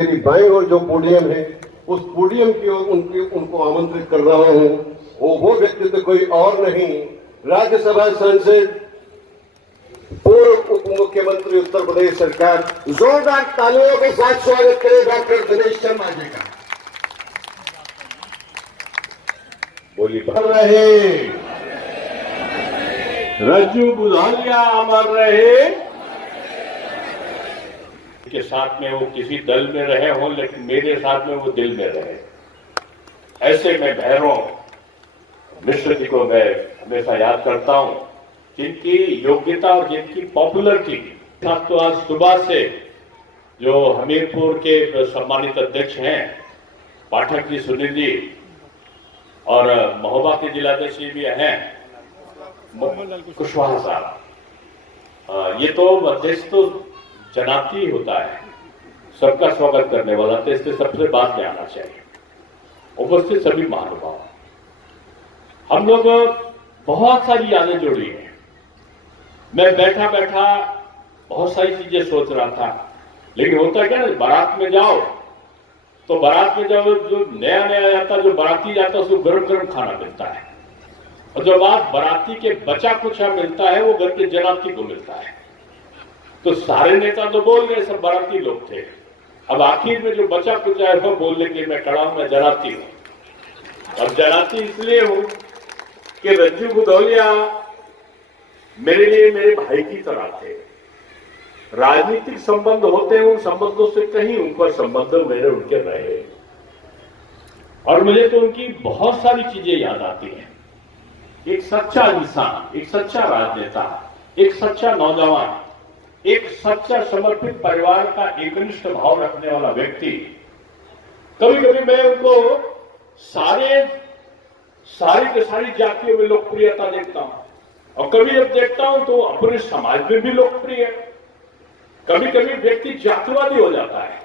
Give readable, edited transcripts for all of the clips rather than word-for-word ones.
मेरी बाईं ओर जो पोडियम है उस पोडियम की ओर उनको आमंत्रित कर रहा हूं। वो व्यक्तित्व कोई और नहीं, राज्यसभा सांसद पूर्व उप मुख्यमंत्री उत्तर प्रदेश सरकार। जोरदार तालियों के साथ स्वागत करें डॉक्टर दिनेश शर्मा जी का। बोली बढ़ रहे, रज्जू बुधालिया अमर रहे। के साथ में वो किसी दल में रहे हो, लेकिन मेरे साथ में वो दिल में रहे। ऐसे मैं भैरव मिश्र जी को मैं हमेशा याद करता हूं, जिनकी योग्यता और जिनकी पॉपुलरिटी। तो आज सुबह से जो हमीरपुर के सम्मानित अध्यक्ष हैं पाठक जी, सुनील जी, और महोबा के जिलाध्यक्ष भी हैं कुशवाहा साहब। ये तो अध्यक्ष तो जनाती होता है, सबका स्वागत करने वाला, तो इससे सबसे बाद में आना चाहिए। उपस्थित सभी महानुभाव, हम लोग बहुत सारी यादें जोड़ी हैं। मैं बैठा बैठा बहुत सारी चीजें सोच रहा था, लेकिन होता क्या ना, बारात में जाओ तो बारात में जब जो नया नया जाता, जो बाराती जाता है उसको गरम गरम खाना मिलता है, और जब आप बाराती के बचा कुचा मिलता है वो घर के जनाती को मिलता है। तो सारे नेता तो बोल गए, सब बाराती लोग थे। अब आखिर में जो बचा कुचा है वो बोलने के लिए मैं खड़ा हूं, मैं जनाती हूं। अब जनाती इसलिए हूं कि रज्जू बुधालिया मेरे लिए मेरे भाई की तरह थे। राजनीतिक संबंध होते हैं, उन संबंधों से कहीं ऊपर संबंध मेरे उनके रहे, और मुझे तो उनकी बहुत सारी चीजें याद आती हैं। एक सच्चा इंसान, एक सच्चा राजनेता, एक सच्चा नौजवान, एक सच्चा समर्पित परिवार का एकनिष्ठ भाव रखने वाला व्यक्ति। कभी कभी मैं उनको सारी के सारी जातियों में लोकप्रियता देखता हूं, और कभी जब देखता हूं तो अपने समाज में भी लोकप्रिय है। कभी कभी व्यक्ति जातिवादी हो जाता है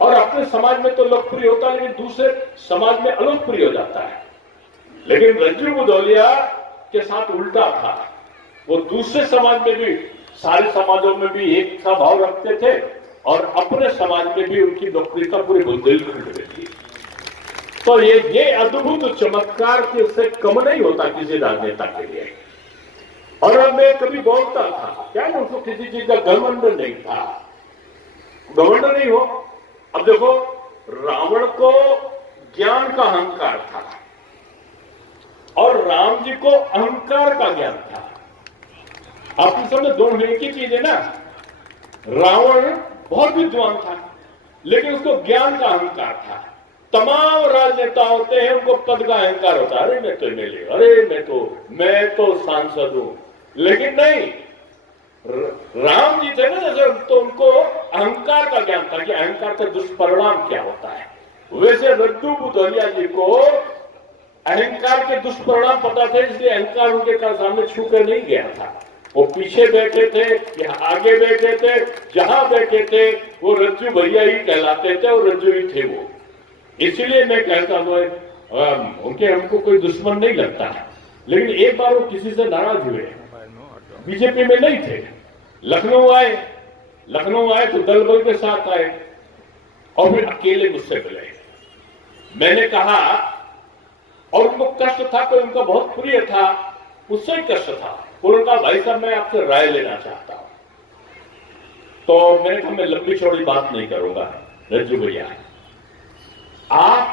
और अपने समाज में तो लोकप्रिय होता है, लेकिन दूसरे समाज में अलोकप्रिय हो जाता है। लेकिन रज्जू बुधालिया के साथ उल्टा था, वो दूसरे समाज में भी, सारे समाजों में भी एक सा भाव रखते थे, और अपने समाज में भी उनकी लोकप्रियता पूरे बुंदेलखंड में थी। तो ये अद्भुत चमत्कार के उससे कम नहीं होता किसी राजनेता के लिए। और अब मैं कभी बोलता था क्या ना, उसको किसी चीज का घमंड नहीं था, घमंड नहीं हो। अब देखो, रावण को ज्ञान का अहंकार था और राम जी को अहंकार का ज्ञान था। आपकी समझ दोनों एक ही चीज है ना। रावण बहुत विद्वान था, लेकिन उसको ज्ञान का अहंकार था। तमाम राजनेता होते हैं, उनको पद का अहंकार होता है, अरे मैं तो एमएलए, अरे मैं तो सांसद हूं। लेकिन नहीं, राम जी थे ना जैसे, तो उनको अहंकार का ज्ञान था कि अहंकार का दुष्परिणाम क्या होता है। वैसे रज्जू बुधालिया जी को अहंकार के दुष्परिणाम पता थे, इसलिए अहंकार उनके सामने छू कर नहीं गया था। वो पीछे बैठे थे या आगे बैठे थे, जहां बैठे थे वो रज्जू भैया ही कहलाते थे, और रज्जू ही थे वो। इसलिए मैं कहता हूं उनके हमको कोई दुश्मन नहीं लगता है। लेकिन एक बार वो किसी से नाराज हुए, बीजेपी में नहीं थे, लखनऊ आए तो दल बल के साथ आए, और फिर अकेले मुझसे मिले। मैंने कहा, और उनको कष्ट था, कोई उनका बहुत प्रिय था, उससे ही कष्ट था। उन्होंने कहा, भाई साहब मैं आपसे राय लेना चाहता हूं। तो मैंने कहा, मैं लंबी चौड़ी बात नहीं करूंगा रज्जू भैया, आप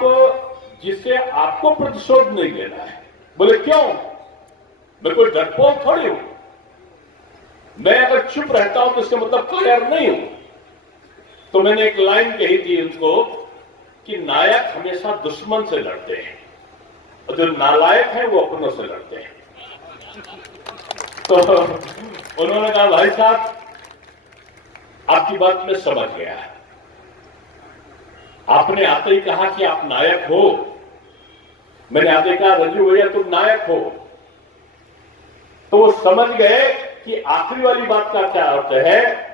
जिससे आपको प्रतिशोध नहीं लेना है। बोले क्यों? मैं कोई डरपोक थोड़ी हूं, मैं अगर चुप रहता हूं तो इसका मतलब कायर नहीं हूं। तो मैंने एक लाइन कही थी उनको कि नायक हमेशा दुश्मन से लड़ते हैं, और जो नालायक है वो अपनों से लड़ते हैं। तो उन्होंने कहा, भाई साहब आपकी बात में समझ गया है, आपने आते ही कहा कि आप नायक हो। मैंने आते कहा, रज्जू भैया तुम नायक हो, तो वो समझ गए कि आखिरी वाली बात का क्या अर्थ है।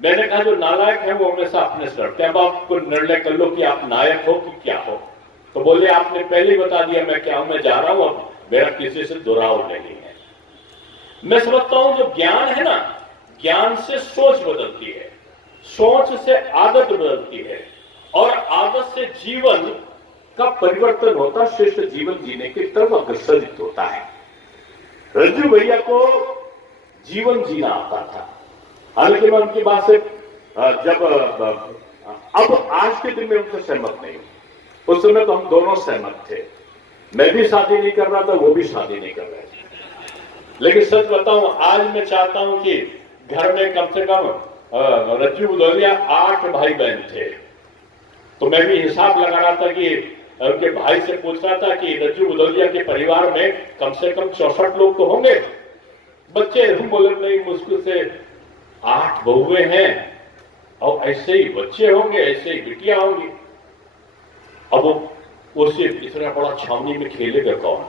मैंने कहा, जो नालायक है वो हमेशा अपने से लड़ते हैं। अब आपको निर्णय कर लो कि आप नायक हो कि क्या हो। तो बोले, आपने पहले ही बता दिया मैं क्या हूं, मैं जा रहा हूं, अब मेरा किसी से दुराव नहीं है। मैं समझता हूं जो ज्ञान है ना, ज्ञान से सोच बदलती है, सोच से आदत बदलती है और आदत से जीवन का परिवर्तन होता, श्रेष्ठ जीवन जीने की तरफ अग्रसरित होता है। रज्जू भैया को जीवन जीना आता था। हालांकि मैं उनकी बात से जब अब आज के दिन में उनसे सहमत नहीं हूं। उस समय तो हम दोनों सहमत थे। मैं भी शादी नहीं कर रहा था, वो भी शादी नहीं कर रहे थे। लेकिन सच बताऊं, आज मैं चाहता हूं कि घर में कम से कम रज्जू बुदौलिया 8 भाई बहन थे। तो मैं भी हिसाब लगा रहा था कि उनके भाई से पूछ रहा था कि रज्जू बुदौलिया के परिवार में कम से कम 64 लोग तो होंगे। बच्चे बोले नहीं, मुश्किल से 8 बहुएं हैं और ऐसे ही बच्चे होंगे, ऐसे ही बिटियां होंगी। अब उसे इतना बड़ा छावनी में खेलेगा कौन?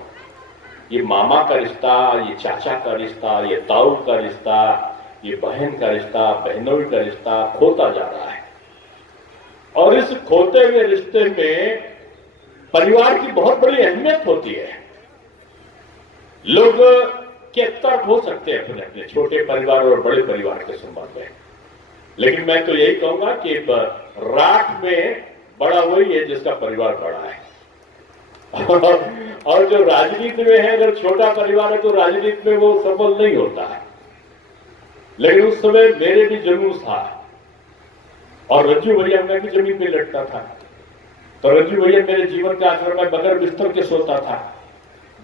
ये मामा का रिश्ता, ये चाचा का रिश्ता, ये ताऊ का रिश्ता, ये बहन का रिश्ता, बहनोई का रिश्ता खोता जा रहा है। और इस खोते हुए रिश्ते में परिवार की बहुत बड़ी अहमियत होती है। लोग के तर्क हो सकते हैं अपने अपने छोटे परिवार और बड़े परिवार के संबंध में, लेकिन मैं तो यही कहूंगा कि रात में बड़ा वही है जिसका परिवार बड़ा है। और जो राजनीति में है, अगर छोटा परिवार है तो राजनीति में वो सफल नहीं होता है। लेकिन उस समय मेरे भी जुलूस था और रज्जू भैया मैं भी जमीन पे लटता था। तो रज्जू भैया मेरे जीवन का आचरण में बगैर बिस्तर के सोता था।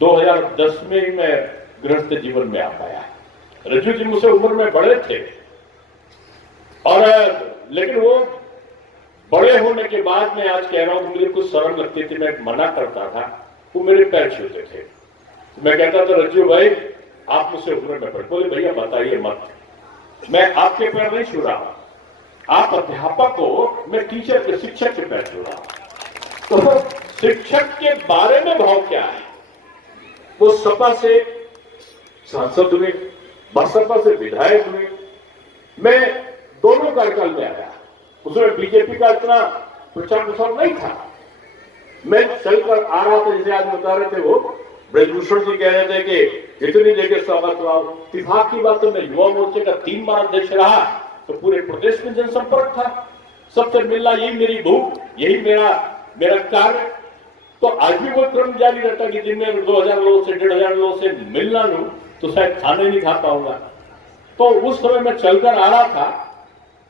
2010 में ही मैं गृहस्थ जीवन में आ पाया। रज्जू जी मुझसे उम्र में बड़े थे और लेकिन वो बड़े होने के बाद मैं आज कह रहा हूं, मुझे कुछ शर्म लगती थी, मैं मना करता था, वो मेरे पैर छूते थे। तो मैं कहता था रज्जू भाई आप मुझसे उम्र में बड़े। बोले भैया बताइए मत, मैं आपके पैर नहीं छू रहा हूं, आप अध्यापक हो, मैं टीचर के शिक्षक के पैर छू रहा हूं। तो शिक्षक के बारे में भाव क्या है? वो सपा से सांसद हुए, बसपा से विधायक हुए, मैं दोनों कार्यकाल में आया। उसमें बीजेपी का इतना प्रचार प्रसार नहीं था। मैं चलकर आ रहा था, जैसे आज बता रहे थे वो ब्रजभूषण जी कह रहे थे कि इतनी जगह स्वागत हुआ। इत्तेफाक की बात तो मैं युवा मोर्चे का 3 बार अध्यक्ष रहा, तो पूरे प्रदेश में जनसंपर्क था, सबसे मिलना यही मेरी भूख, यही मेरा कार्य। तो आज भी वो क्रम जारी रहता कि दिन में 2000 लोगों से 1500 लोगों से मिलना लूं तो शायद खाने नहीं खा पाऊंगा। तो उस समय मैं चलकर आ रहा था,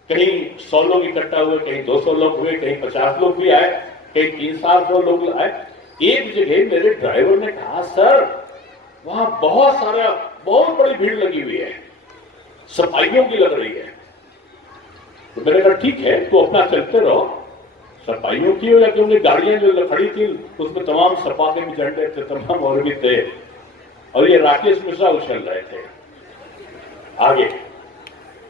कहीं 100 लोग इकट्ठा हुए, कहीं 200 लोग हुए, कहीं 50 लोग भी आए, कहीं 300-400 लोग आए। एक जगह मेरे ड्राइवर ने कहा सर वहां बहुत बड़ी भीड़ लगी हुई है, सफाइयों की लग रही है। तो मैंने कहा ठीक है, तो अपना चलते रहो, सफाइयों की हो या क्योंकि गाड़ियां जो खड़ी थी उसमें तमाम सपा के भी झंडे थे, तमाम और भी थे, और ये राकेश मिश्रा उछल रहे थे आगे।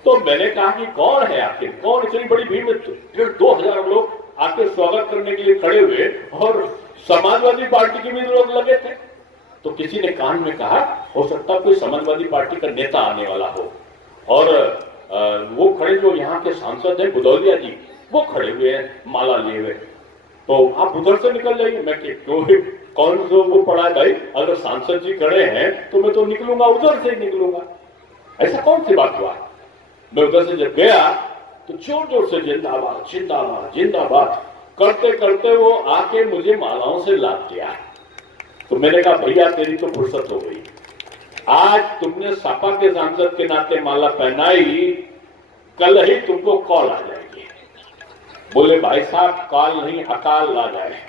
तो मैंने कहा कि कौन है आखिर, कौन इतनी बड़ी भीड़ में 1500-2000 लोग आके स्वागत करने के लिए खड़े हुए और समाजवादी पार्टी के भी लोग लगे थे। तो किसी ने कान में कहा हो सकता कोई समाजवादी पार्टी का नेता आने वाला हो, और वो खड़े जो यहाँ के सांसद हैं बुदौलिया जी, वो खड़े हुए हैं माला लिए हुए। तो आप उधर से निकल जाइए। मैं कौन जो वो पड़ा है भाई, अगर सांसद जी खड़े हैं तो मैं तो निकलूंगा, उधर से ही निकलूंगा। ऐसा कौन सी बात हुआ? मैं उधर से जब गया तो जोर जोर से जिंदाबाद जिंदाबाद जिंदाबाद करते करते वो आके मुझे मालाओं से लाद दिया। तो मैंने कहा भैया तेरी तो फुर्सत हो गई, आज तुमने सपा के सांसद के नाते माला पहनाई, कल ही तुमको कॉल आ जाएगी। बोले भाई साहब कॉल नहीं अकाल आ जाए,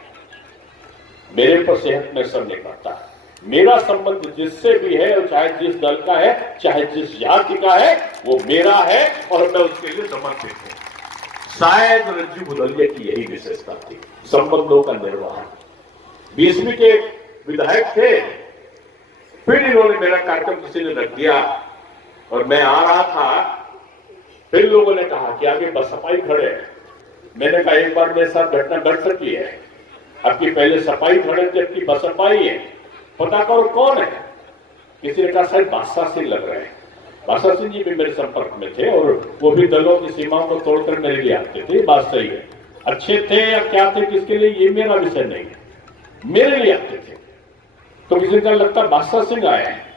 मेरे पर सेहत में असर नहीं पड़ता। मेरा संबंध जिससे भी है, चाहे जिस दल का है, चाहे जिस जाति का है, वो मेरा है और मैं उसके लिए समर्पित हूं। शायद रज्जू बुदौलिया की यही विशेषता थी, संबंधों का निर्वहन। 20वीं के विधायक थे, फिर इन्होंने मेरा कार्यक्रम किसी ने रख दिया और मैं आ रहा था, फिर लोगों ने कहा कि आगे बसपाई खड़े हैं। मैंने कहा एक बार मेरे साथ घटना घट सकती है, आपकी पहले सपाई खड़े थे, आपकी बसपाई है, पता करो कौन है। किसी ने कहा शायद बादशाह सिंह लग रहे हैं। बादशाह सिंह जी भी मेरे संपर्क में थे और वो भी दलों की सीमाओं को तोड़कर मेरे लिए आते थे। बात सही है, अच्छे थे या क्या थे किसके लिए ये मेरा विषय नहीं है, मेरे लिए आते थे। तो किसी का लगता बादशाह सिंह आए हैं,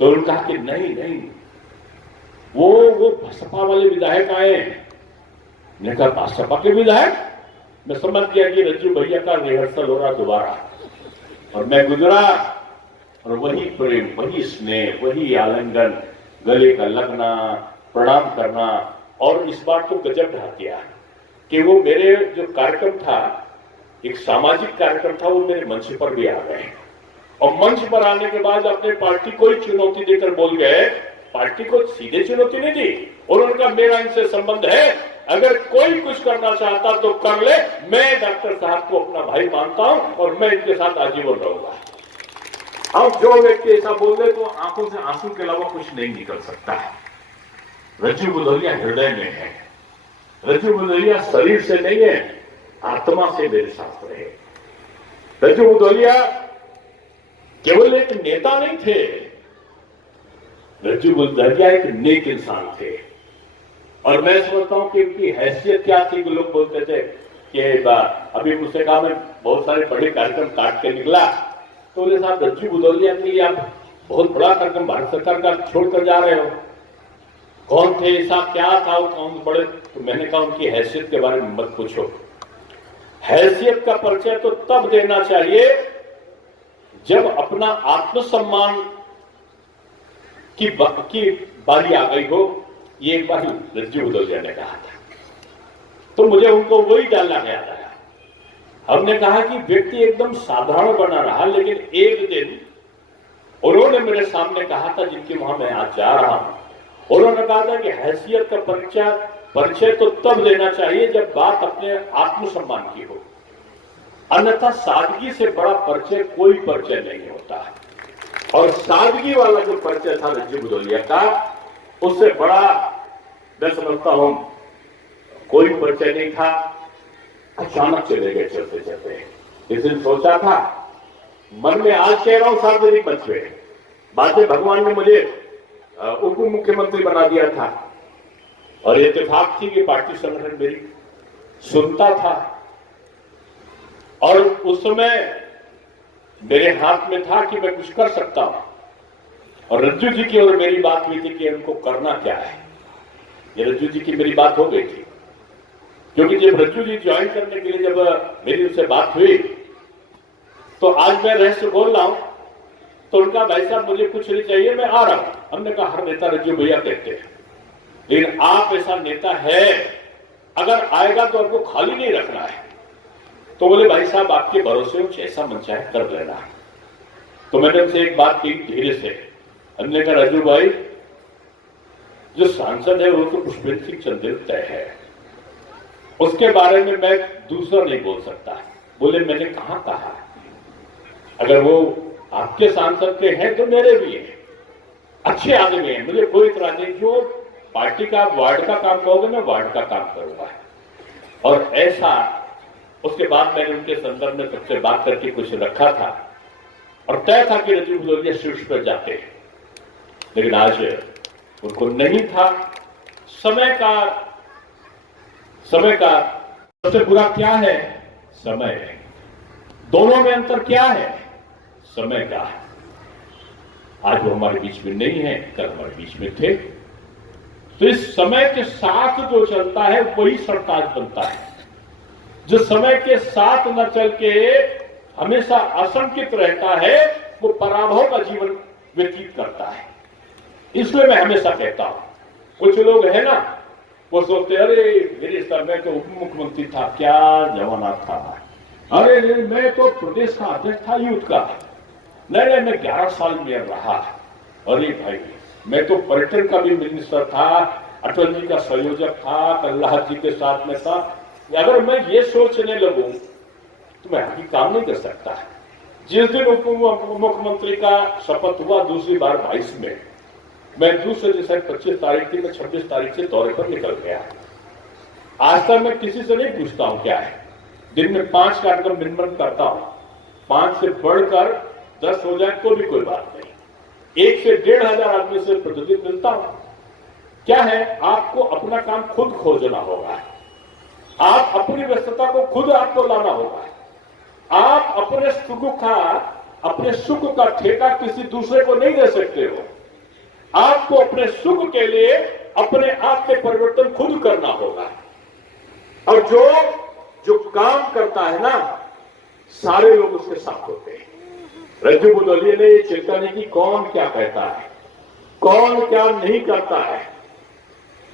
तो उन्होंने कहा कि नहीं नहीं, वो बसपा वाले विधायक आए हैं, मैंने कहा भाजपा के विधायक? मैं समझ गया कि रज्जू भैया का रिहर्सल हो रहा दोबारा। और मैं गुजरा और वही प्रेम, वही स्नेह, वही आलिंगन, गले का लगना, प्रणाम करना। और इस बार तो गजब ढा दिया कि वो मेरे जो कार्यक्रम था, एक सामाजिक कार्यक्रम था, वो मेरे मंच पर भी आ गए। और मंच पर आने के बाद अपने पार्टी को ही चुनौती देकर बोल गए, पार्टी को सीधे चुनौती नहीं दी, और उनका मेरा इनसे संबंध है, अगर कोई कुछ करना चाहता तो कर ले, मैं डॉक्टर साहब को अपना भाई मानता हूं और मैं इनके साथ आजीवन रहूंगा। अब जो व्यक्ति ऐसा बोल दे तो आंखों से आंसू के अलावा कुछ नहीं निकल सकता है। रज्जू बुदौलिया हृदय में है, रज्जू बुदौलिया शरीर से नहीं है, आत्मा से मेरे साथ रहे। रज्जू बुदौलिया केवल एक नेता नहीं थे, रज्जू बुदौलिया एक नेक इंसान थे। और मैं समझता हूं कि उनकी हैसियत क्या थी। लोग बोलते थे कि अभी मुझसे कहा, मैं बहुत सारे बड़े कार्यक्रम काट के निकला, तो बोले साहब रज्जू बुदौलिया के लिए आप बहुत बड़ा कार्यक्रम भारत सरकार का छोड़कर जा रहे हो। कौन थे, ऐसा क्या था, वो कौन बड़े? तो मैंने कहा उनकी हैसियत के बारे में मत पूछो। हैसियत का परिचय तो तब देना चाहिए जब अपना आत्मसम्मान की बारी आ गई हो। ये एक बार रज्जू बुदौलिया ने कहा था, तो मुझे उनको वही डालना गया था। हमने कहा कि व्यक्ति एकदम साधारण बना रहा, लेकिन एक दिन उन्होंने मेरे सामने कहा था, जिनके वहां मैं आज जा रहा हूं, उन्होंने कहा था कि हैसियत का परिचय तो तब देना चाहिए जब बात अपने आत्मसम्मान की हो, अन्यथा सादगी से बड़ा परिचय कोई परिचय नहीं होता। और सादगी वाला जो परिचय था रज्जू बुदौलिया का, उससे बड़ा मैं समझता हूं कोई परिचय नहीं था। अचानक चले गए चलते चलते। इस दिन सोचा था, मन में आज कह रहा हूं सार्वजनिक मंच पे, बाद में भगवान ने मुझे उप मुख्यमंत्री बना दिया था, और इत्तेफाक थी कि पार्टी संगठन मेरी सुनता था। और उस समय मेरे हाथ में था कि मैं कुछ कर सकता हूं। और रज्जू जी की और मेरी बात हुई थी कि उनको करना क्या है। ये रज्जू जी की मेरी बात हो गई थी, क्योंकि जब रज्जू जी ज्वाइन करने के लिए जब मेरी उनसे बात हुई, तो आज मैं रहस्य बोल रहा हूं, तो उनका भाई साहब मुझे कुछ नहीं चाहिए, मैं आ रहा हूं। हमने कहा हर नेता रज्जू भैया कहते हैं, लेकिन आप ऐसा नेता है, अगर आएगा तो आपको खाली नहीं रखना है। तो बोले भाई साहब आपके भरोसे कुछ ऐसा मन चाहे कर लेना। तो मैंने उनसे एक बात की धीरे से, हमने कहा रज्जू भाई, जो सांसद है वो तो पुष्पेंद्र सिंह चंदेल तय है, उसके बारे में मैं दूसरा नहीं बोल सकता। बोले मैंने कहां कहा, अगर वो आपके सांसद के हैं तो मेरे भी हैं, अच्छे आदमी हैं, मुझे कोई इतराज नहीं। जो पार्टी का वार्ड का काम कहोगे मैं वार्ड का काम करूंगा। और ऐसा उसके बाद मैंने उनके संदर्भ में सबसे बात करके कुछ रखा था, और तय था कि रज्जू बुदौलिया शीर्ष पर जाते हैं। लेकिन आज उनको नहीं था। समय का सबसे बुरा क्या है? समय। दोनों में अंतर क्या है? समय का। आज वो हमारे बीच में नहीं है, कल हमारे बीच में थे। तो इस समय के साथ जो चलता है वही सरताज बनता है। जो समय के साथ न चल के हमेशा आशंकित रहता है, वो पराभव का जीवन व्यतीत करता है। इसलिए मैं हमेशा कहता हूं, कुछ लोग है ना, वो सोचते अरे मेरे समय तो उप मुख्यमंत्री था, क्या जमाना था, अरे मैं तो प्रदेश का अध्यक्ष था यूथ का, नहीं मैं 11 साल में रहा, अरे भाई मैं तो पर्यटन का भी मिनिस्टर था, अटल जी का संयोजक था, कल्लाह जी के साथ में था। अगर मैं ये सोचने लगूं तो मैं आगे काम नहीं कर सकता। जिस दिन उप मुख्यमंत्री का शपथ हुआ दूसरी बार 22 में, मैं दूसरे दिन 25 तारीख थी, मैं 26 तारीख से दौरे पर निकल गया। आज तक मैं किसी से नहीं पूछता हूं क्या है, दिन में 5 कार्यक्रम मिनिमम करता हूं, 5 से बढ़कर 10 हो जाए तो भी कोई बात नहीं। 1 से 1,500 आदमी से प्रतिदिन मिलता हूं। क्या है, आपको अपना काम खुद खोजना होगा, आप अपनी व्यस्तता को खुद आपको लाना होगा। आप अपने सुख का ठेका किसी दूसरे को नहीं दे सकते हो। आपको अपने सुख के लिए अपने आप में परिवर्तन खुद करना होगा। और जो काम करता है ना, सारे लोग उसके साथ होते हैं। रज्जू बुदौलिया ने ये चिंता नहीं की कौन क्या कहता है, कौन क्या नहीं करता है,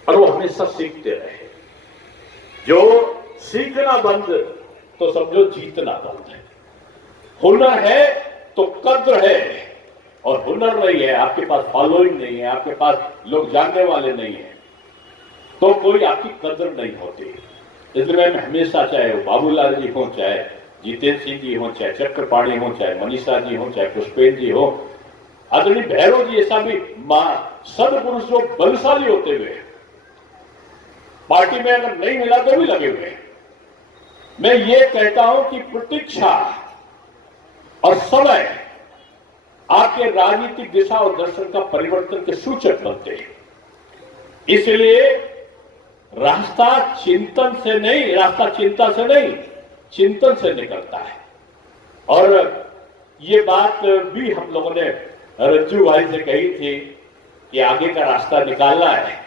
और वो हमेशा सीखते रहे। जो सीखना बंद तो समझो जीतना बंद है। हुनर है तो कद्र है, और हुनर नहीं है, आपके पास फॉलोइंग नहीं है, आपके पास लोग जानने वाले नहीं है, तो कोई आपकी कद्र नहीं होती। इसलिए मैं हमेशा, चाहे वो बाबूलाल जी हो, चाहे जितेंद्र सिंह जी हो, चाहे चक्रपाणी हो, चाहे मनीषा जी हो, चाहे पुष्पेन जी हो, आदरणीय भैरव जी, ऐसा भी सदपुरुष जो बलशाली होते हुए पार्टी में अगर नहीं मिला तो भी लगे हुए। मैं ये कहता हूं कि प्रतीक्षा और समय आपके राजनीतिक दिशा और दर्शन का परिवर्तन के सूचक बनते हैं। इसलिए रास्ता चिंतन से नहीं, रास्ता चिंता से नहीं, चिंतन से निकलता है। और ये बात भी हम लोगों ने रज्जू भाई से कही थी कि आगे का रास्ता निकालना है,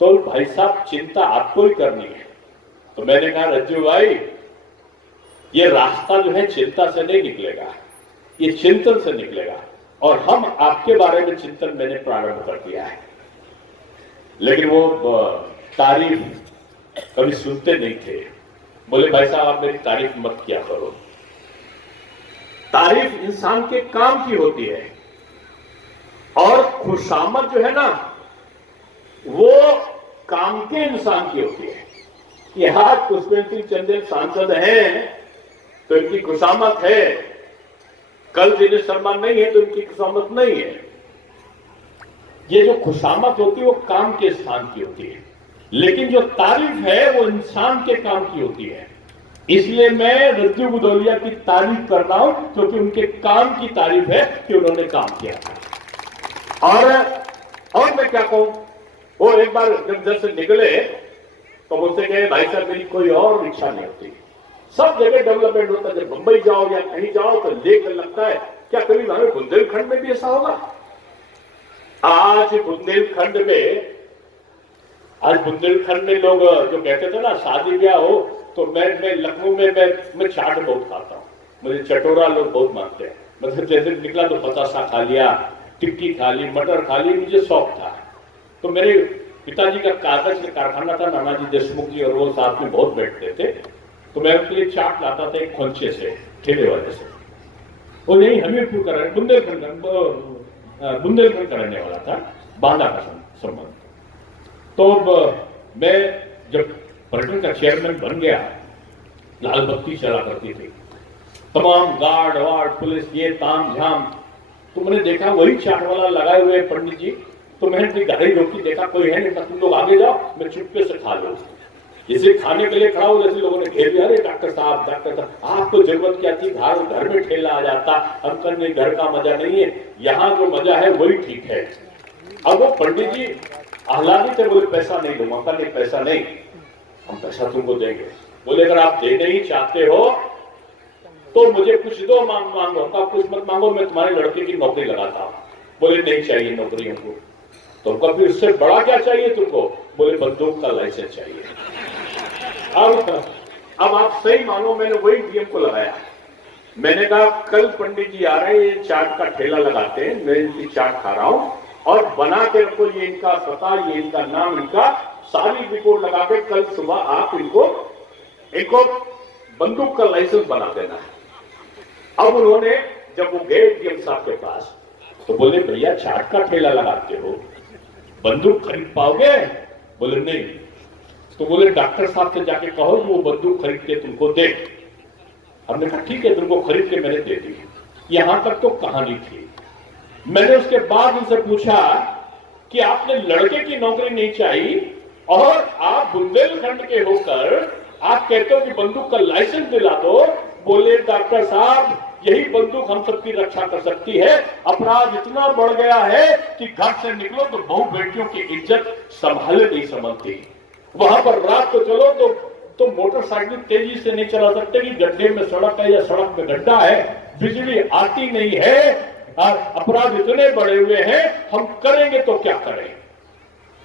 तो भाई साहब चिंता आपको ही करनी है। तो मैंने कहा रज्जू भाई, ये रास्ता जो है चिंता से नहीं निकलेगा, ये चिंतन से निकलेगा। और हम आपके बारे में चिंतन मैंने प्रारंभ कर दिया है। लेकिन वो तारीफ कभी सुनते नहीं थे। बोले भाई साहब आप मेरी तारीफ मत किया करो। तारीफ इंसान के काम की होती है, और खुशामद जो है ना, वो काम के इंसान की होती है। यहां पुष्पेंद्र सिंह चंदेल सांसद हैं तो इनकी खुशामद है, कल दिनेश शर्मा नहीं है तो इनकी खुशामद नहीं है। ये जो खुशामद होती है वो काम के स्थान की होती है, लेकिन जो तारीफ है वो इंसान के काम की होती है। इसलिए मैं रज्जू बुदौलिया की तारीफ कर रहा हूं, क्योंकि उनके काम की तारीफ है कि उन्होंने काम किया था। और मैं क्या कहूं, वो एक बार जब घर से निकले तो मुझसे कहे भाई साहब मेरी कोई और इच्छा नहीं होती, सब जगह डेवलपमेंट होता है, जब मुंबई जाओ या कहीं जाओ तो लेकर लगता है, क्या कभी हमें बुंदेलखंड में भी ऐसा होगा? आज बुंदेलखंड में लोग जो कहते थे ना शादी ब्याह हो तो मैं लखनऊ में मैं चाट बहुत खाता हूँ, मुझे चटोरा लोग बहुत मानते हैं। मतलब जैसे निकला तो बतासा खा लिया, टिक्की खा ली, मटर खा ली, मुझे शौक था। तो मेरे पिताजी का कागज का कारखाना था, नानाजी देशमुख जी और वो साथ में बहुत बैठते थे, तो मैं उनके लिए चाट लाता था एक खोंचे से, ठेले वाले से। वो नहीं हमीरपुर का बुंदेलखंड का रहने वाला था, बांदा का संबंध। तो मैं जब पर्यटन का चेयरमैन बन गया, लाल बत्ती चला करती थी, तमाम गार्ड वार्ड पुलिस ये ताम झाम, तो मैंने देखा वही चाट वाला लगाए हुए पंडित जी। तो मैंने अपनी गाड़ी रोकी, देखा कोई है नहीं, तुम लोग आगे जाओ, मैं चुपके से खा लूं। जैसे खाने के लिए खड़ा हो, जैसे लोगों ने घेर दिया, अरे डॉक्टर साहब आपको जरूरत क्या थी, घर में ठेला आ जाता, अंकल ने घर का मजा नहीं है, यहाँ जो मजा है वही ठीक है। अब वो पंडित जी आह्लादित है, बोले पैसा नहीं दूंगा, अंकल नहीं पैसा नहीं, हम पैसा तुमको देंगे। बोले अगर आप देने ही चाहते हो तो मुझे कुछ दो, मांगो, आप कुछ मत मांगो, मैं तुम्हारे लड़के की नौकरी लगाता हूं। बोले नहीं चाहिए नौकरी हमको। तुमको फिर उससे बड़ा क्या चाहिए तुमको? बोले बंदूक का लाइसेंस चाहिए। अब आप सही मानो, मैंने वही डीएम को लगाया। मैंने कहा कल पंडित जी आ रहे हैं, ये चाट का ठेला लगाते हैं, मैं इनकी चाट खा रहा हूं, और बना के रखो ये इनका पता, ये इनका नाम, इनका सारी रिपोर्ट लगा के कल सुबह आप इनको बंदूक का लाइसेंस बना देना है। अब उन्होंने जब वो गए डीएम साहब के पास तो बोले भैया चाट का ठेला लगाते हो, बंदूक खरीद पाओगे? बोले नहीं। तो बोले डॉक्टर साहब से जाके कहो वो बंदूक खरीद के तुमको दे। हमने कहा ठीक है, तुमको खरीद के मैंने दे दी। यहां तक तो कहानी थी। मैंने उसके बाद उनसे पूछा कि आपने लड़के की नौकरी नहीं चाहिए और आप बुंदेलखंड के होकर आप कहते हो कि बंदूक का लाइसेंस दिला दो। बोले डॉक्टर साहब यही बंदूक हम सबकी रक्षा कर सकती है। अपराध इतना बढ़ गया है कि घर से निकलो तो बहू बेटियों की इज्जत संभाले नहीं समझती। वहां पर रात को चलो तो मोटरसाइकिल तेजी से नहीं चला सकते कि गड्ढे में सड़क है या सड़क में गड्ढा है, बिजली आती नहीं है और अपराध इतने बढ़े हुए हैं, हम करेंगे तो क्या करें।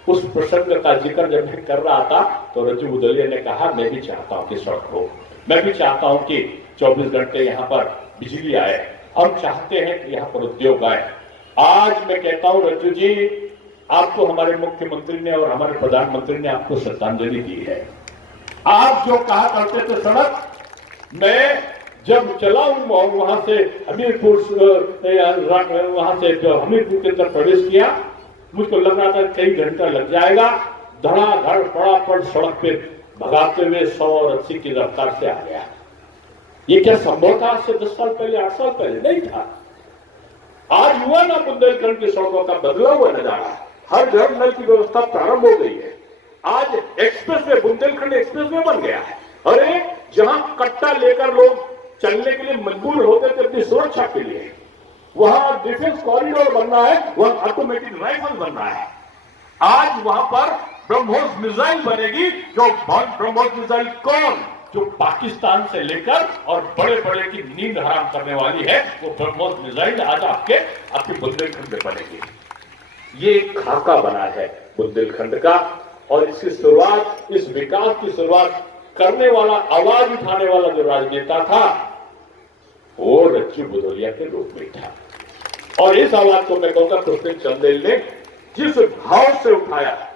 उस प्रसंग का जिक्र जब मैं कर रहा था तो रज्जू बुदौलिया ने कहा, मैं भी चाहता हूं कि सड़क हो, मैं भी चाहता हूं कि 24 घंटे यहां पर बिजली आए, हम चाहते हैं कि यहां पर उद्योग आए। आज मैं कहता हूं रज्जू जी, आपको हमारे मुख्यमंत्री ने और हमारे प्रधानमंत्री ने आपको श्रद्धांजलि दी है। आप जो कहा करते थे सड़क, मैं जब चला हूं वहां से हमीरपुर, वहां से जो हमीरपुर के अंदर प्रवेश किया, मुझको लग रहा था कई घंटा लग जाएगा, धड़ाधड़ फटाफट सड़क पे भगाते हुए 100 और 80 की रफ्तार से आ गया। ये क्या संभव था आज से 10 साल पहले, 8 साल पहले? नहीं था। आज हुआ ना बुंदेलखंड की सड़कों का बदला हुआ नजारा, हर घर नल की व्यवस्था प्रारंभ हो गई है। आज express way, Bundelkhand express way बन गया है। अरे जहां कट्टा लेकर लोग चलने के लिए मजबूर होते थे अपनी सुरक्षा के लिए, वहां डिफेंस कॉरिडोर बन रहा है, वहां ऑटोमेटिक राइफल बन रहा है। आज वहां पर ब्रह्मोस मिसाइल बनेगी। जो ब्रह्मोस मिसाइल कौन? जो पाकिस्तान से लेकर और बड़े बड़े की नींद हराम करने वाली है, वो ब्रह्मोस मिसाइल आज आपके बुंदेलखंड में बनेगी। ये एक खाका बना है बुंदेलखंड का, और इसकी शुरुआत, इस विकास की शुरुआत करने वाला, आवाज उठाने वाला जो राजनेता था, वो रज्जू बुदौलिया के रूप में था। और इस आवाज को मैं कहूंगा पुष्पेंद्र चंदेल ने जिस भाव से उठाया,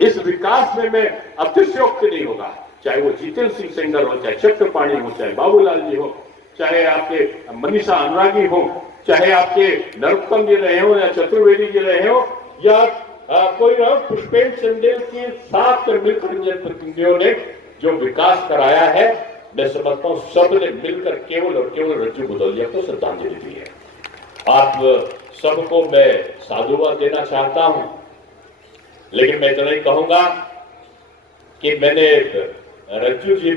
इस विकास में मैं अतिशयोक्ति नहीं होगा, चाहे वो जितेंद्र सिंह सेंगर हो, चाहे चट्टोपाणी हो, चाहे बाबूलाल जी हो, चाहे आपके मनीषा अनुरागी हो, चाहे आपके नरोत्तम जी रहे हो या चतुर्वेदी जी रहे हो, या कोई पुष्पेंद्र चंदेल के साथ मिलकर जनप्रतिनिधियों ने जो विकास कराया है, मैं समझता हूं सबने मिलकर केवल और केवल रज्जू बुदौलिया को श्रद्धांजलि दी है। आप सबको मैं साधुवाद देना चाहता हूं, लेकिन मैं इतना ही कहूंगा कि मैंने रज्जू जी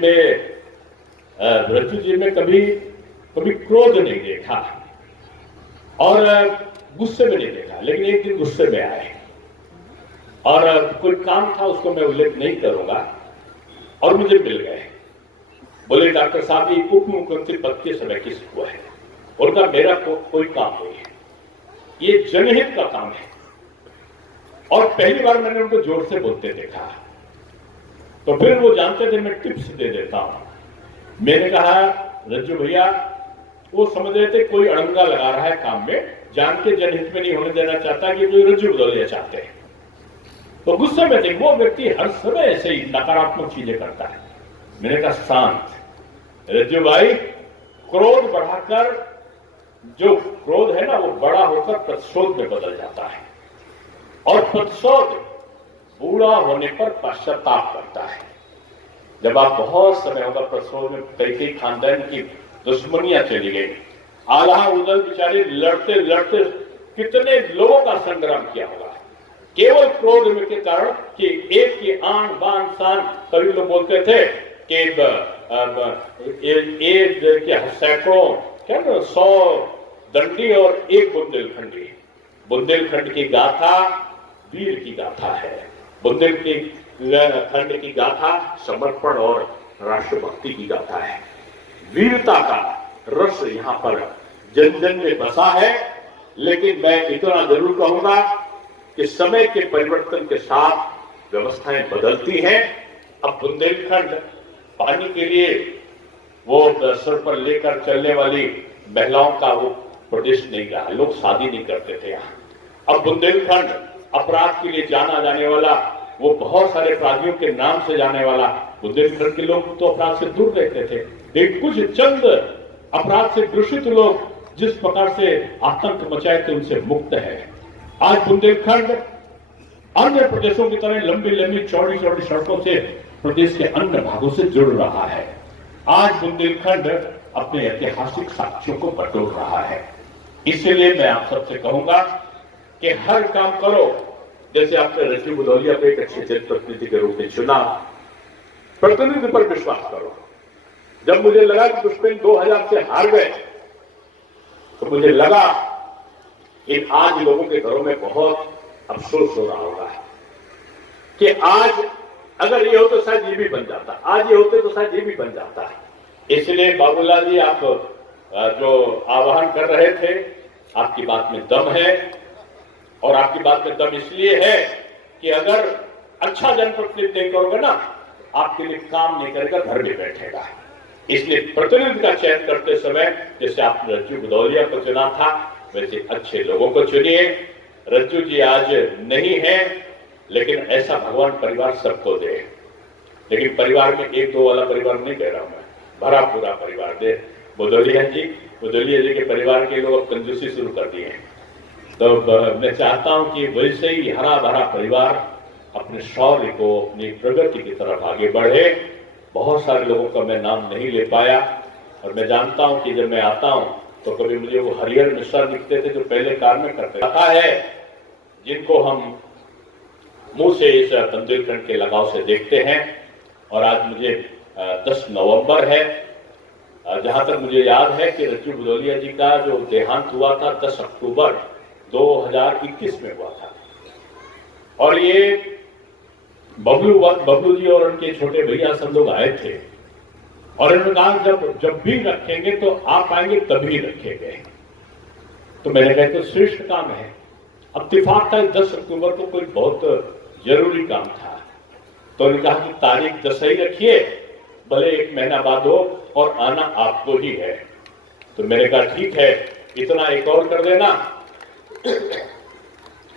में कभी क्रोध नहीं देखा और गुस्से में नहीं देखा, लेकिन एक दिन गुस्से में आए और कोई काम था, उसको मैं उल्लेख नहीं करूंगा, और मुझे मिल गए। बोले डॉक्टर साहब, ये उप मुख्यमंत्री पद के समय किस हुआ है? उनका मेरा कोई काम नहीं है, ये जनहित का काम है। और पहली बार मैंने उनको जोर से बोलते देखा, तो फिर वो जानते थे मैं टिप्स दे देता हूं। मैंने कहा, रज्जू भैया, वो समझ रहे थे कोई अड़ंगा लगा रहा है काम में, जान के जनहित में नहीं होने देना चाहता कि कोई रज्जू बुदौलिया चाहते हैं, तो गुस्से में थे। वो व्यक्ति हर समय ऐसे ही नकारात्मक चीजें करता है। मैंने कहा, शांत रज्जू भाई, क्रोध बढ़ाकर, जो क्रोध है ना, वो बड़ा होकर प्रतिशोध में बदल जाता है, और प्रतिशोध बूढ़ा होने पर पश्चाताप करता है। जब आप बहुत समय होगा प्रतिशोध में, कई खानदान की दुश्मनियां चली गई, आल्हा उदल बेचारे लड़ते लड़ते कितने लोगों का संग्राम किया होगा, केवल क्रोध में के कारण कि एक की आन बान शान। कभी लोग बोलते थे कि सैकड़ों, क्या 100 दंडी और एक बुंदेलखंडी। बुंदेलखंड की गाथा वीर की गाथा है। बुंदेलखंड की गाथा समर्पण और राष्ट्रभक्ति की गाथा है। वीरता का रस यहां पर जन जन में बसा है। लेकिन मैं इतना जरूर कहूंगा कि समय के परिवर्तन के साथ व्यवस्थाएं बदलती हैं। अब बुंदेलखंड पानी के लिए वो सर पर लेकर चलने वाली महिलाओं का वो प्रदेश नहीं रहा। लोग शादी नहीं करते थे यहाँ। अब बुंदेलखंड अपराध के लिए जाना जाने वाला, वो बहुत सारे अपराधियों के नाम से जाने वाला, बुंदेलखंड के लोग तो अपराध से दूर रहते थे, लेकिन कुछ चंद अपराध से ग्रसित लोग जिस प्रकार से आतंक मचाए थे उनसे मुक्त है। आज बुंदेलखंड अन्य प्रदेशों की तरह लंबी लंबी चौड़ी चौड़ी सड़कों से प्रदेश के अन्य भागों से जुड़ रहा है। आज बुंदेलखंड अपने ऐतिहासिक साक्ष्यों को बटोर रहा है। इसलिए मैं आप सबसे कहूंगा कि हर काम करो, जैसे आपने रज्जू बुदौलिया को एक अच्छे जनप्रतिनिधि के रूप में चुना, प्रतिनिधि पर विश्वास करो। जब मुझे लगा कि पुष्पेंद्र 2000 से हार गए, तो मुझे लगा कि आज लोगों के घरों में बहुत अफसोस हो रहा होगा कि आज अगर ये हो तो शायद ये भी बन जाता, आज ये होते तो शायद ये भी बन जाता है। इसलिए बाबूलाल जी, आप जो आह्वान कर रहे थे, आपकी बात में दम है, और आपकी बात में दम इसलिए है कि अगर अच्छा जनप्रतिनिधित्व नहीं करोगे ना, आपके लिए काम नहीं करेगा, घर में बैठेगा। इसलिए प्रतिनिधि का चयन करते समय जैसे आपने रज्जू भदौरिया को चुना था, वैसे अच्छे लोगों को चुनिए। रज्जू जी आज नहीं है, लेकिन ऐसा भगवान परिवार सबको दे। लेकिन परिवार में एक दो वाला परिवार नहीं कह रहा हूं मैं, भरा पूरा परिवार दे। भदौरिया जी के परिवार के लोग अब कंजूसी शुरू कर दिए हैं। तो मैं चाहता हूं कि वैसे ही हरा भरा परिवार अपने शौर्य को, अपनी प्रगति की तरफ आगे बढ़े। बहुत सारे लोगों का मैं नाम नहीं ले पाया, और मैं जानता हूं कि जब मैं आता हूं तो कभी मुझे वो हरिहर मिश्रा दिखते थे जो पहले कार में करते है, जिनको हम मुंह से इस बुंदेलखंड के लगाव से देखते हैं। और आज मुझे 10 नवंबर है, जहां तक मुझे याद है कि रज्जू भदौरिया जी का जो देहांत हुआ था 10 अक्टूबर 2021 में हुआ था। और ये बबलू जी और उनके छोटे भैया सब लोग आए थे, और इन्होंने कहा जब भी रखेंगे तो आप आएंगे तभी रखेंगे। तो मैंने कहा तो श्रेष्ठ काम है। अब इत्तेफाक था 10 अक्टूबर को कोई बहुत जरूरी काम था, तो उन्होंने कहा कि तारीख 10 ही रखिए, भले 1 महीना बाद हो, और आना आपको ही है। तो मैंने कहा ठीक है, इतना एक और कर देना।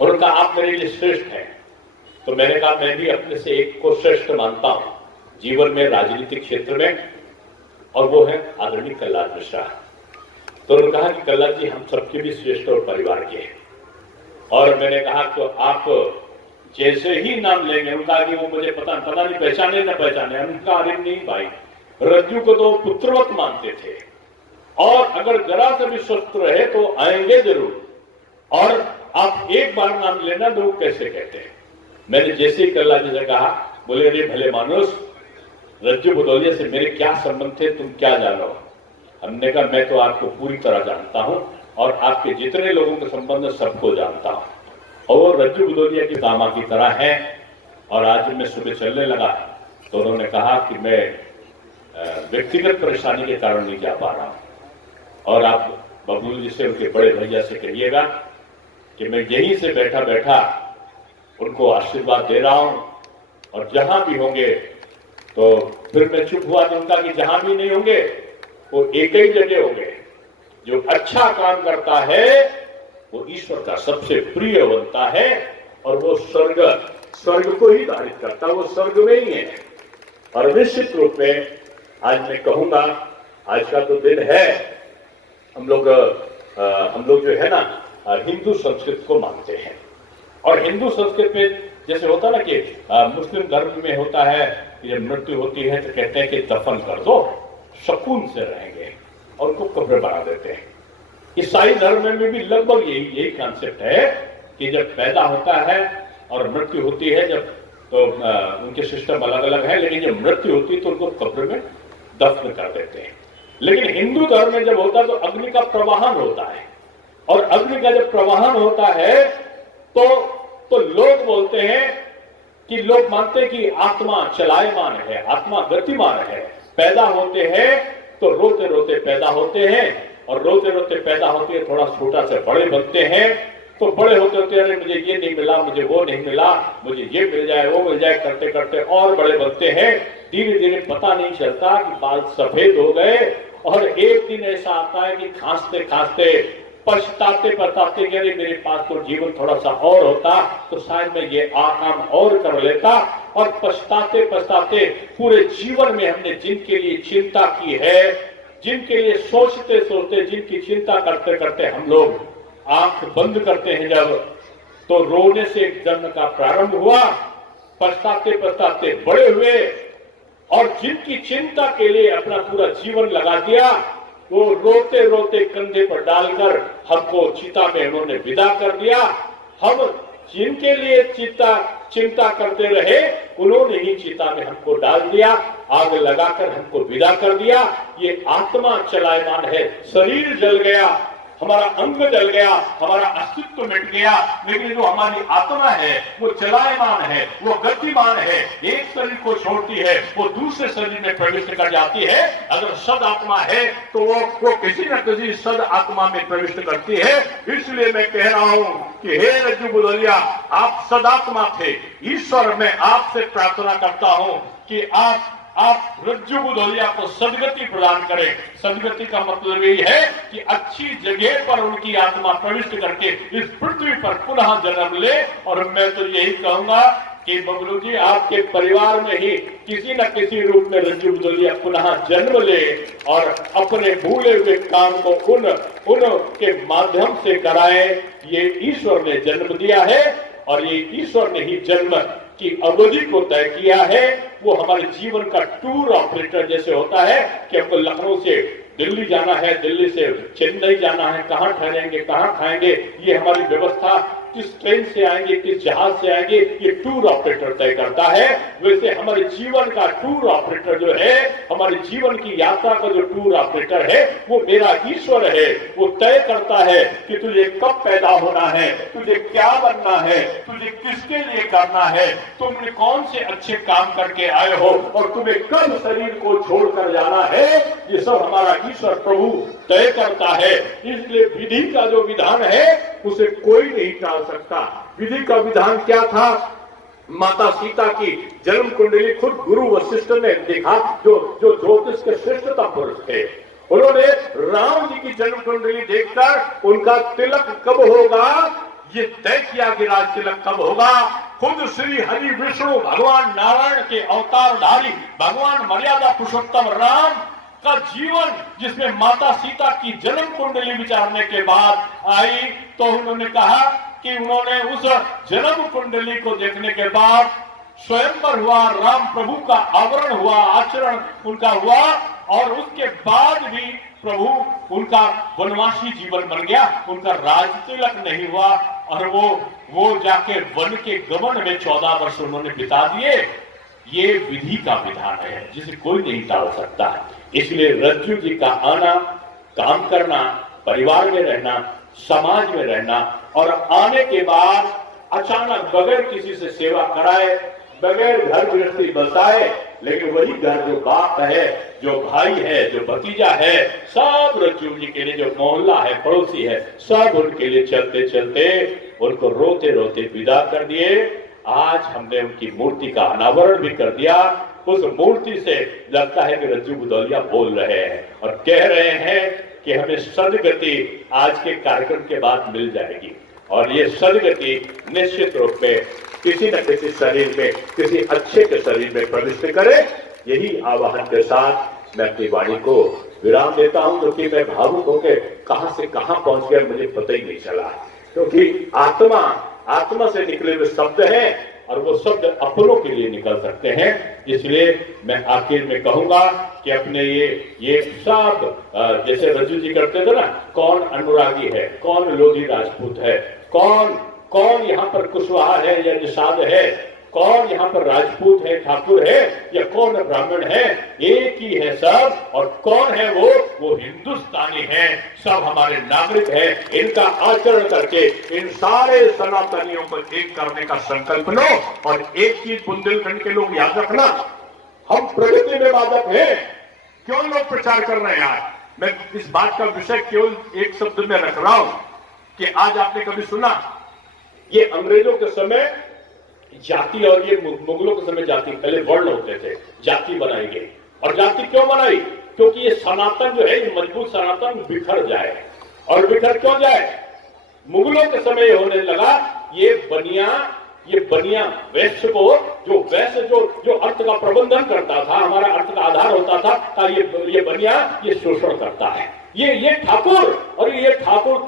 और उनका आप मेरे लिए श्रेष्ठ हैं। तो मैंने कहा मैं भी अपने से एक को श्रेष्ठ मानता हूं जीवन में, राजनीतिक क्षेत्र में, और वो है आदरणीय कल्लाद मिश्रा। तो उन्होंने कहा कि कल्लाद जी हम सबके भी श्रेष्ठ और परिवार के। और मैंने कहा तो आप जैसे ही नाम लेंगे, उनका कि वो मुझे पता नहीं पहचाने न पहचाने। उनका अरे नहीं भाई, रज्जू को तो पुत्रवत मानते थे, और अगर जरा सा भी स्वस्थ रहे तो आएंगे जरूर, और आप एक बार नाम लेना लोग कैसे कहते हैं। मैंने जैसे ही कल्ला जी से कहा, बोले अरे भले मानुस, रज्जू भदौरिया से मेरे क्या संबंध थे, तुम क्या जानो। हमने कहा मैं तो आपको पूरी तरह जानता हूं, और आपके जितने लोगों के संबंध सबको जानता हूं, और वो रज्जू भदौरिया की दामा की तरह है। और आज मैं सुबह चलने लगा तो उन्होंने कहा कि मैं व्यक्तिगत परेशानी के कारण नहीं जा पा रहा हूं, और आप बबलू जी से, उनके बड़े भैया से कहिएगा कि मैं यहीं से बैठा बैठा उनको आशीर्वाद दे रहा हूं, और जहां भी होंगे तो फिर मैं चुप हुआ तो उनका कि जहां भी नहीं होंगे वो एक ही जगह होंगे। जो अच्छा काम करता है वो ईश्वर का सबसे प्रिय बनता है, और वो स्वर्ग को ही धारित करता है, वो स्वर्ग में ही है। और निश्चित रूप में आज मैं कहूंगा, आज का तो दिन है, हम लोग जो है ना हिंदू संस्कृति को मानते हैं। और हिंदू संस्कृति में जैसे होता ना कि मुस्लिम धर्म में होता है कि जब मृत्यु होती है तो कहते हैं कि दफन कर दो, सुकून से रहेंगे, और उनको कब्र बना देते हैं। ईसाई धर्म में भी लगभग यही कॉन्सेप्ट है कि जब पैदा होता है और मृत्यु होती है, जब तो उनके सिस्टम अलग अलग है, लेकिन जब मृत्यु होती है तो उनको कब्र में दफन कर देते हैं। लेकिन हिंदू धर्म में जब होता है तो अग्नि का प्रवाहन होता है, और अग्नि का जब प्रवाहन होता है तो लोग बोलते हैं कि लोग मानते हैं कि आत्मा चलायमान है, आत्मा गतिमान है। पैदा होते हैं तो रोते रोते पैदा होते हैं, और रोते रोते पैदा होते हैं, थोड़ा छोटा से बड़े बनते हैं, तो बड़े होते होते अरे मुझे ये नहीं मिला, मुझे वो नहीं मिला, मुझे ये मिल जाए वो मिल जाए, करते करते और बड़े बनते हैं। धीरे धीरे पता नहीं चलता कि बाल सफेद हो गए, और एक दिन ऐसा आता है कि खांसते खांसते पछताते पछताते कि अरे मेरे पास तो जीवन थोड़ा सा और होता तो शायद मैं ये काम और कर लेता। और पछताते पछताते पूरे जीवन में हमने जिनके लिए चिंता की है, जिनके लिए सोचते सोचते, जिनकी चिंता करते करते हम लोग आंख बंद करते हैं जब, तो रोने से जन्म का प्रारंभ हुआ, पछताते पछताते बड़े हुए, और जिनकी चिंता के लिए अपना पूरा जीवन लगा दिया, वो रोते रोते कंधे पर डालकर हमको चिता में उन्होंने विदा कर दिया। हम जिनके लिए चिंता करते रहे, उन्होंने ही चिता में हमको डाल दिया, आग लगाकर हमको विदा कर दिया। ये आत्मा चलायमान है, शरीर जल गया, हमारा अंग जल गया, हमारा अस्तित्व मिट गया, लेकिन जो हमारी आत्मा है वो चलायमान है, वो गतिमान है, एक शरीर को छोड़ती है वो दूसरे शरीर में प्रविष्ट कर जाती है। अगर सद आत्मा है तो वो किसी न किसी सद आत्मा में प्रविष्ट करती है। इसलिए मैं कह रहा हूं कि हे रज्जु बुदौलिया, आप सदात्मा थे। ईश्वर, मैं आपसे प्रार्थना करता हूं कि आप रज्जु बुदौलिया को सदगति प्रदान करें। सदगति का मतलब यही है कि अच्छी जगह पर उनकी आत्मा प्रविष्ट करके इस पृथ्वी पर पुनः जन्म ले। और मैं तो यही कहूंगा कि बबलू जी, आपके परिवार में ही किसी न किसी रूप में रज्जु बुदौलिया पुनः जन्म ले और अपने भूले हुए काम को उन के माध्यम से कराए। ये ईश्वर ने जन्म दिया है और ये ईश्वर ने ही जन्म की अवधि को तय किया है। वो हमारे जीवन का टूर ऑपरेटर जैसे होता है कि हमको लखनऊ से दिल्ली जाना है, दिल्ली से चेन्नई जाना है, कहाँ ठहरेंगे, कहाँ खाएंगे, ये हमारी व्यवस्था किस ट्रेन से आएंगे, किस जहाज से आएंगे, ये टूर ऑपरेटर तय करता है। वैसे हमारे जीवन का टूर ऑपरेटर जो है, हमारे जीवन की यात्रा का जो टूर ऑपरेटर है, वो मेरा ईश्वर है। वो तय करता है कि तुझे कब पैदा होना है, तुझे क्या बनना है, तुझे किसके लिए करना है, तुमने कौन से अच्छे काम करके आए हो और तुम्हें कब शरीर को छोड़कर जाना है, ये सब हमारा ईश्वर प्रभु तय करता है। इसलिए विधि का जो विधान है उसे कोई नहीं टाल सकता। विधि का विधान क्या था? माता सीता की जन्म कुंडली खुद गुरु वशिष्ठ ने देखा, जो ज्योतिष के श्रेष्ठतम पुरुष थे। उन्होंने राम जी की जन्म कुंडली देखकर उनका तिलक कब होगा ये तय किया कि राज तिलक कब होगा। खुद श्री हरि विष्णु भगवान नारायण के अवतारधारी भगवान मर्यादा पुरुषोत्तम राम का जीवन, जिसमें माता सीता की जन्म कुंडली विचारने के बाद आई, तो उन्होंने कहा कि उन्होंने उस जन्म कुंडली को देखने के बाद स्वयंवर हुआ, राम प्रभु का आवरण हुआ, आचरण उनका हुआ और उसके बाद भी प्रभु उनका वनवासी जीवन बन गया, उनका राज तिलक नहीं हुआ और वो जाके वन के गमन में 14 वर्ष उन्होंने बिता दिए। ये विधि का विधान है जिसे कोई नहीं टाल सकता। इसलिए रज्जु जी का आना, काम करना, परिवार में रहना, समाज में रहना और आने के बाद अचानक बगैर किसी से सेवा कराए, बगैर घर गृहस्थी बसाए, लेकिन वही घर जो बाप है, जो भाई है, जो भतीजा है, सब रज्जु जी के लिए, जो मोहल्ला है, पड़ोसी है, सब उनके लिए चलते चलते उनको रोते रोते विदा कर दिए। आज हमने उनकी मूर्ति का अनावरण भी कर दिया। उस मूर्ति से लगता है कि रज्जु बुदौलिया बोल रहे हैं और कह रहे हैं कि हमें सदगति आज के कार्यक्रम के बाद मिल जाएगी। और ये सदगति निश्चित रूप में किसी न किसी शरीर में, किसी अच्छे के शरीर में प्रविष्ट करे। यही आवाहन के साथ मैं अपनी वाणी को विराम देता हूं, क्योंकि मैं भावुक होकर कहां से कहां पहुंच गया मुझे पता ही नहीं चला, क्योंकि आत्मा से निकले हुए शब्द हैं और वो शब्द अपनों के लिए निकल सकते हैं। इसलिए मैं आखिर में कहूंगा कि अपने ये सब जैसे रज्जु जी करते थे ना, कौन अनुरागी है, कौन लोधी राजपूत है, कौन यहाँ पर कुशवाहा है या निषाद है, कौन यहाँ पर राजपूत है, ठाकुर है या कौन ब्राह्मण है, एक ही है सब। और कौन है वो हिंदुस्तानी है, सब हमारे नागरिक हैं। इनका आचरण करके इन सारे सनातनियों को एक करने का संकल्प लो। और एक चीज बुंदेलखंड के लोग याद रखना, हम प्रगति में बाधक हैं। क्यों लोग प्रचार कर रहे हैं? आज मैं इस बात का विषय केवल एक शब्द में रख रहा हूं कि आज आपने कभी सुना ये अंग्रेजों के समय जाति और ये मुगलों के समय जाति, पहले वर्ण होते थे, जाति बनाई गई। और जाति क्यों बनाई? क्योंकि ये सनातन जो है, ये मजबूत सनातन बिखर जाए। और बिखर क्यों जाए? मुगलों के समय होने लगा ये बनिया वैश्य को, जो वैश्य जो अर्थ का प्रबंधन करता था, हमारा अर्थ का आधार होता था, ये बनिया ये शोषण करता है। ये ठाकुर, और ये ठाकुर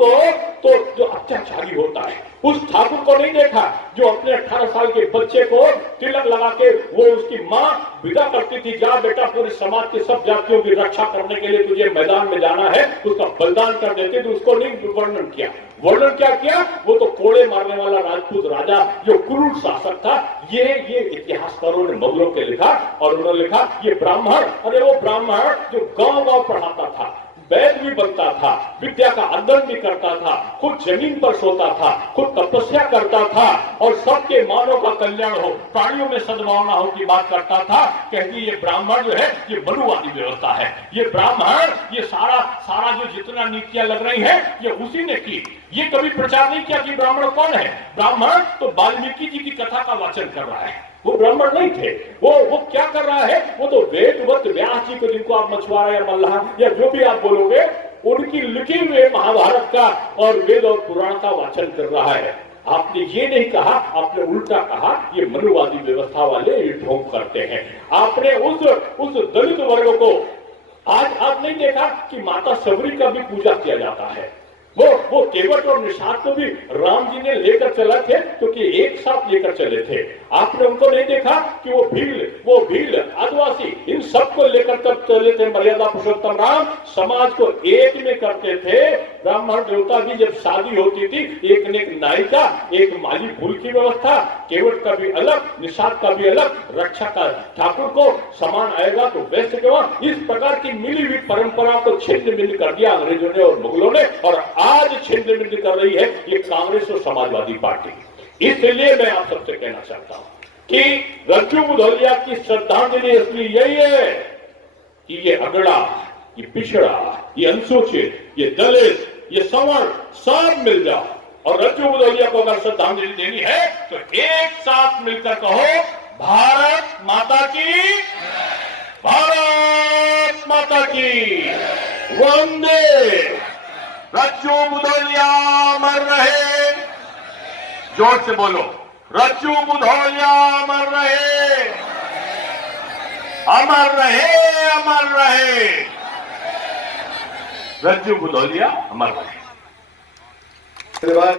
तो जो अत्याचारी होता है, उस ठाकुर को नहीं देखा जो अपने 18 साल के बच्चे को तिलक लगा के वो उसकी माँ विदा करती थी, जा बेटा पूरे समाज के सब जातियों की रक्षा करने के लिए तुझे मैदान में जाना है, उसका बलिदान कर देते थे। उसको नहीं वर्णन किया। वर्णन क्या किया? वो तो कोड़े मारने वाला राजपूत राजा जो क्रूर शासक था। ये इतिहासकारों ने मुगलों के लिखा और उन्होंने लिखा ये ब्राह्मण, अरे वो ब्राह्मण जो गांव-गांव पढ़ाता था, वैद भी बनता था, विद्या का अध्ययन भी करता था, खुद जमीन पर सोता था, खुद तपस्या करता था और सबके मानव का कल्याण हो, प्राणियों में सद्भावना हो की बात करता था। कहती ये ब्राह्मण जो है ये मनुवादी व्यवस्था है, ये ब्राह्मण ये सारा जो जितना नीतियां लग रही है ये उसी ने की। ये कभी प्रचार नहीं किया कि ब्राह्मण कौन है। ब्राह्मण तो वाल्मीकि जी की कथा का वाचन कर रहा है, वो ब्राह्मण नहीं थे। वो क्या कर रहा है, वो तो वेदवत व्यास जी को, जिनको आप मछुआरा या मल्लाह या जो भी आप बोलोगे, उनकी लिखी हुए महाभारत का और वेद और पुराण का वाचन कर रहा है। आपने ये नहीं कहा, आपने उल्टा कहा ये मनुवादी व्यवस्था वाले ये ढोंग करते हैं। आपने उस दलित वर्ग को आज नहीं देखा कि माता सबरी का भी पूजा किया जाता है। वो केवट और निषाद को भी राम जी ने लेकर चला थे क्योंकि एक साथ लेकर चले थे। आपने उनको नहीं देखा कि वो भील आदिवासी इन सबको लेकर तब चले थे। मर्यादा पुरुषोत्तम राम समाज को एक में करते थे। ब्राह्मण देवता की जब शादी होती थी, एक ने एक नायिका, एक माली फूल की व्यवस्था, केवट का भी अलग, निषाद का भी अलग, रक्षा का ठाकुर को समान आएगा तो वैश्य के वहां। इस प्रकार की मिली हुई परंपरा को छिन्न भिन्न कर दिया अंग्रेजों ने और मुगलों ने, और आज छिन्न भिन्न कर रही है ये कांग्रेस और समाजवादी पार्टी। इसलिए मैं आप सबसे कहना चाहता हूं कि रज्जू बुधौलिया की श्रद्धांजलि इसलिए यही है कि ये अगड़ा, ये पिछड़ा, ये अनुसूचित, ये दलित, ये सवर्ण सब मिल जाओ और रज्जू बुधौलिया को अगर श्रद्धांजलि देनी है तो एक साथ मिलकर कहो भारत माता की, भारत माता की वंदे। रज्जू बुधौलिया अमर रहे, जोर से बोलो, रज्जू बुधौलिया अमर रहे, अमर रहे, अमर रहे, रज्जू बुधौलिया अमर रहे। धन्यवाद।